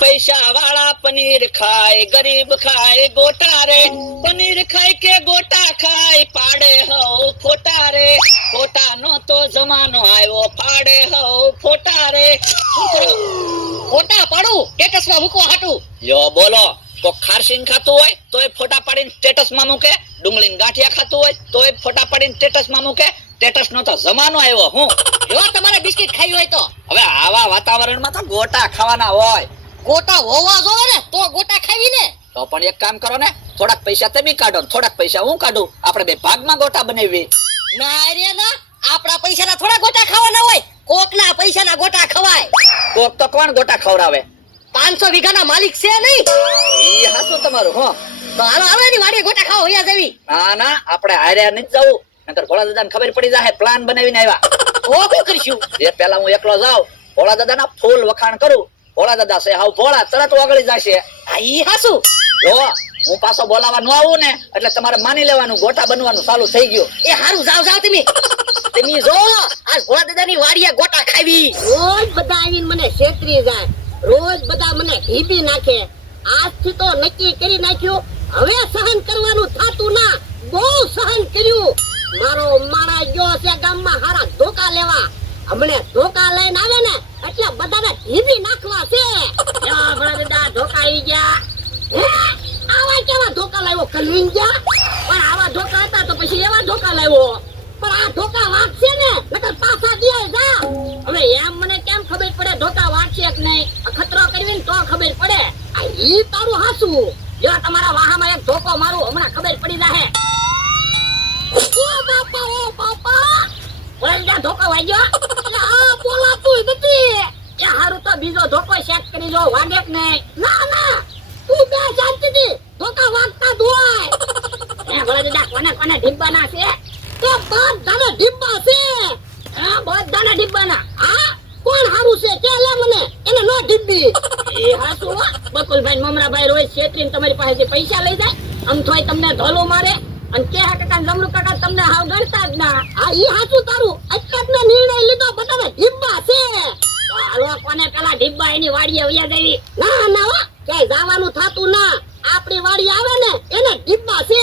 પૈસા વાળા પનીર ખાય, ગરીબ ખાય ગોટા રે. પનીર ખાય કે ગોટા ખાય, પાડે હવ ફોટા રે. ફોટા નો તો જમાનો આવ્યો, પાડે હવ ફોટા રે. ફોટા પાડું સ્ટેટસ માં મૂકવા હાટું. લ્યો બોલો, તો ખારસીન ખાતું હોય તોય ફોટા પાડીને સ્ટેટસ માં મૂકે, ડુંગળીને ગાંઠિયા ખાતું હોય તોય ફોટા પાડીને સ્ટેટસ માં મૂકે. સ્ટેટસ નો તો જમાનો આવ્યો. હું જો તમારે બિસ્કિટ ખાવી હોય તો હવે આવા વાતાવરણમાં તો ગોટા ખાવાના હોય. ગોટા હોવા જોવે ને તો ગોટા ખાવી ને. તો પણ એક કામ કરો ને, થોડાક પૈસા તમે કાઢો, થોડાક પૈસા હું કાઢું, આપણે બે ભાગમાં ગોટા બનાવી. ના રે ના, આપણા પૈસાના થોડા ગોટા ખાવાના હોય, કોકના પૈસાના ગોટા ખવાય. કોક તો કોણ ગોટા ખવડાવે? 500 વીઘાના માલિક છે નહીં? ઈ હાસું તમારું. હો તો હાલો આવે ની વાડીએ ગોટા ખાવા હોયા જવી. ના ના, આપણે હાર્યા નથી જવું, નકર ભોળા દાદાને ખબર પડી જાય પ્લાન બનાવીને આવ્યા. ઓ શું કરીશું? જે પેલા હું એકલો જાઉં, ભોળા દાદાના ફૂલ વખાણ કરું. ભોળા દાદા છે હાવ ભોળા, તરત ઓગળી જશે. આ ઈ હાસું. જો હું પાછો બોલાવા ન આવું ને એટલે તમારે માની લેવાનું ગોટા બનવાનું ચાલુ થઈ ગયું. એ હારું જાવ જાવ તમે. તમે જો આજ ભોળા દાદાની વાડીએ ગોટા ખાવી. રોજ બધા આવીને મને છેતરી જાય, રોજ બધા મને ઢીબી નાખે. આજથી તો નક્કી કરી નાખ્યું, હવે સહન કરવાનું થાતું ના. બહુ સહન કર્યું. મારો માણા ગયો છે ગામમાં હારા ધોકા લેવા. હમણે ધોકા લઈને આવે ને એટલે બધાને ઢીબી નાખવા છે. ભોળા દાદા ધોકા આવી ગયા. આવા કેવા ધોકા લાવ્યો કલવીન ગયા? પણ આવા ધોકા હતા તો પછી એવા ધોકા લાવ્યો. પણ આ ધોકા વાગશે ને નકર પાછા દિયા જા. હવે એમ મને કેમ ખબર પડે ધોકા વાગશે કે નહીં? ખતરો કરવી ને તો ખબર પડે. આ ઈ તારું હાસું. જો તમારા વાહામાં એક ધોકો મારું, હમણાં ખબર પડી જાહે. ઓ બાપા, ઓ બાપા, ઓલા ધોકો વાગ્યો. આ બોલાતું નથી. એ હારું તો બીજો ધોકો સેટ કરી જો, વાગે કે નહીં? ના ના, તું બે શાંતિથી ધોકા વાગતા જ હોય. એ ભોળા દાદા કોને કોને ઢીબ્બાના છે? તો બધાના ઢીબ્બા છે. હા, બધાના ઢીબ્બાના. હા, કોણ હારું છે કે લે મને, એને નો ઢીબ્બી. એ હાસુ હો. બકુલભાઈ મમરાભાઈ રોજ છેતરીને તમારી પાસેથી પૈસા લઈ જાય, આમ થોય તમને ધોલો મારે અને કે કાકા જમરૂ કાકા તમને હાવ ગણતા જ ના. આ ઈ હાસુ તારું. અત્યારનો નિર્ણય લીધો, બધાના ઢીબ્બા છે. હાલો કોને પેલા ઢીબ્બા એની વાડીએ વયા દેવી. ના ના હો, ક્યાંય જવાનું થાતું ના. આપણી વાડી આવે ને એને ઢીબ્બા છે.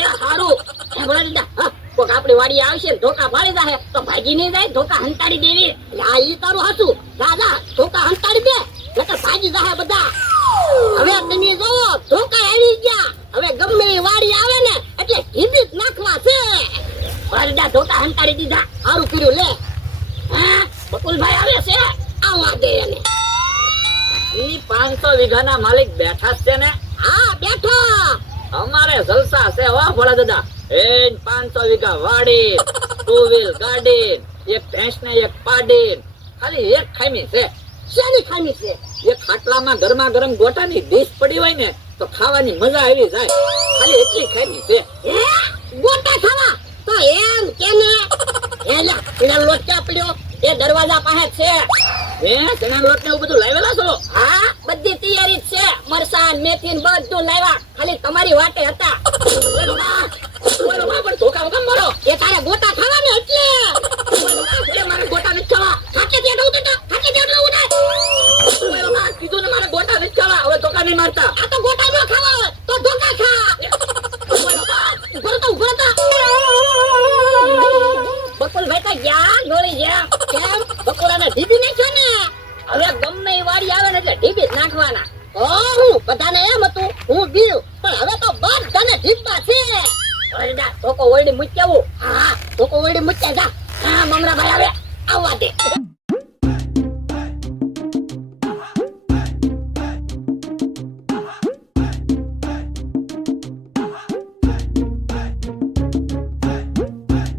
એ હારું. એ ભોળા દાદા, કોક આપણી વાડી આવશે ધોકા ભાળી જાહે તો ભાગી નહીં જાય, ધોકા હંતાડી દેવી. આ ઈ તારું હાસું. દાદા ધોકા હંતાડી દે નકર ભાગી જાહે બધા. હવે તમે જોવો ધોકા આવી ગયા. હવે ગમે એ વાડી આવે ને એટલે ઢીબી જ નાખવા છે. ભોળા દાદા ધોકા હંતાડી દીધા. હારું કર્યું લે. હા, બકુલભાઈ આવે છે, આવવા દે એને. ઈ 500 વીઘાના માલિક બેઠા છે ને? હા બેઠો. અમારે જલસા છે હો ભોળા દાદા. એ 500 વીઘા વાડી, 2 વ્હીલ ગાડી, એક ભેંસ ને એક પાડી, ખાલી એક ખામી છે. શેની ખામી છે? એ ખાટલામાં ગરમા ગરમ ગોટાની ડીશ પડી હોય ને તો ખાવાની મજા આવી જાય, ખાલી એટલી ખામી છે. હે, ગોટા ખાવા? તો એમ કેને એલા એના લોટ ક્યાં પડ્યો? એ દરવાજા પાસે છે. હે, ચણા લોટ ને એવું બધું લાવેલા છો? હા, બધી તૈયારી છે. મરસાન મેથી ને બધું લાવ્યા, ખાલી તમારી વાટે હતા. બોલો બા, પણ ધોકા વગર મારો. એ તારે ગોટા ખાવા ને એટલે. એ મારે ગોટા નથી ખાવા. ખાતે ત્યાં દઉં તો ખાતે ત્યાં દઉં ને. બોલો બા, કીધું ને મારે ગોટા નથી ખાવા. હવે ધોકા નહીં મારતા. આ તો ગોટા ન ખાવા હોય તો ધોકા ખા. બોલો બા, ઉભો તો ઉભો તો. બકુલભાઈ તો ગયા ગોળી ગયા. કેમ? બકુલાને ઢીબી નાખ્યો ને. હવે ગમે એ વાડી આવે ને એટલે ઢીબી જ નાખવાના. હું બધાને એમ હતું હું બીવ, પણ હવે તો બધાને ઢીબા છે. ઓરડા ધોકો ઓરડી મૂક્યાવું. હા, ધોકો ઓરડી મૂક્યા જા. હા, મમરાભાઈ આવે, આવવા દે.